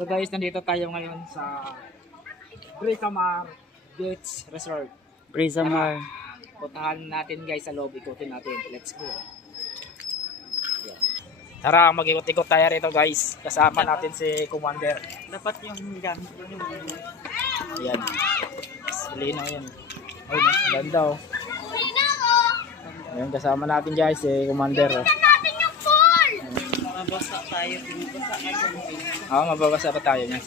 So guys, nandito tayo ngayon sa Brisamar Beach Resort. Brisamar. Puntahan natin guys sa loob, ikutin natin. Let's go. Yan. Tara, mag-ikot-ikot tayo rito guys. Kasama natin si Commander. Dapat yung gamit ko yung Yan. Linaw yan. Ay, ganda oh. Yan, kasama natin guys si Commander. Oh. mabasa tayo. Binibasa ka sa Mababasa pa tayo niya.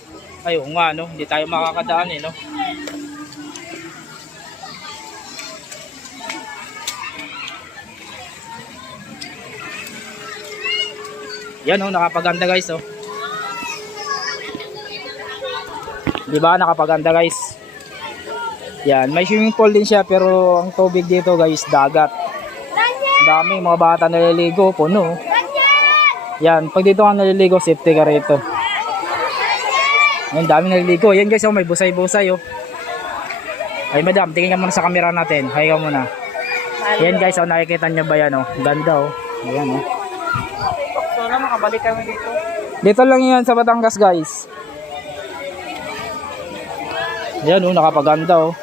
Ay, oo nga no, hindi tayo makakadaan eh no. Yan oh, nakapaganda guys oh. Di ba nakapaganda guys? Yan, may swimming pool din siya pero ang tubig dito guys, dagat. Dami mga bata naliligo, puno. Yan, pag dito ka naliligo, safety ka rito. Yan, dami naliligo. Yan guys, oh, may busay-busay oh. Ay madam, tingin ka muna sa camera natin. Hay ka muna. Yan guys, oh, nakikita nyo ba yan oh? Ganda oh. Ayan oh. Sana makabalik kami dito. Dito lang yan sa Batangas guys. Yan oh, nakapaganda oh.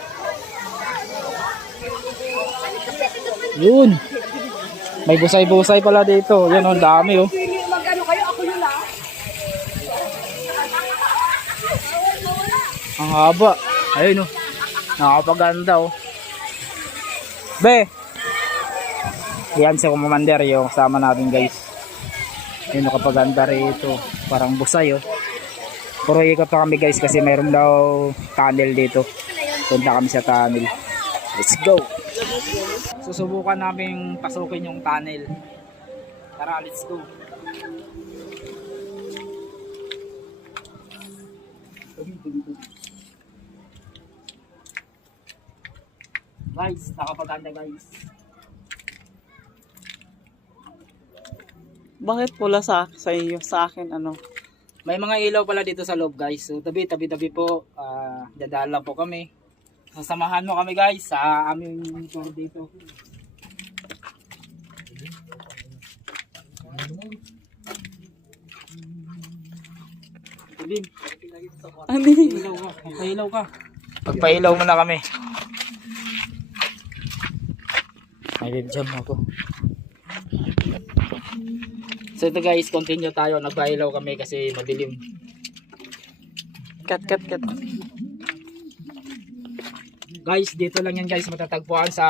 Yun. May busay-busay pala dito. Yan oh, dami oh. Ang haba. Ayun oh. Nakapaganda oh. Be. Yan si Commander yung kasama natin guys. Ayun, nakapaganda rito. Parang busay oh. Puro ikot pa kami guys kasi mayroon daw tunnel dito. Punta kami sa tunnel. Let's go. Susubukan namin pasukin yung tunnel. Tara, let's go. Guys, nakapaganda guys. Bakit pula sa iyo? Sa akin ano? May mga ilaw pala dito sa loob guys. So tabi po. Dadaan lang po kami. Sasamahan mo kami guys sa aming tour dito. Dilim. Ilaw ka. Pailaw ka. Pagpailaw mo na kami. May bibigyan mo ako. So ito guys, continue tayo. Nagpailaw kami kasi madilim. Cut. Guys, dito lang yan guys matatagpuan sa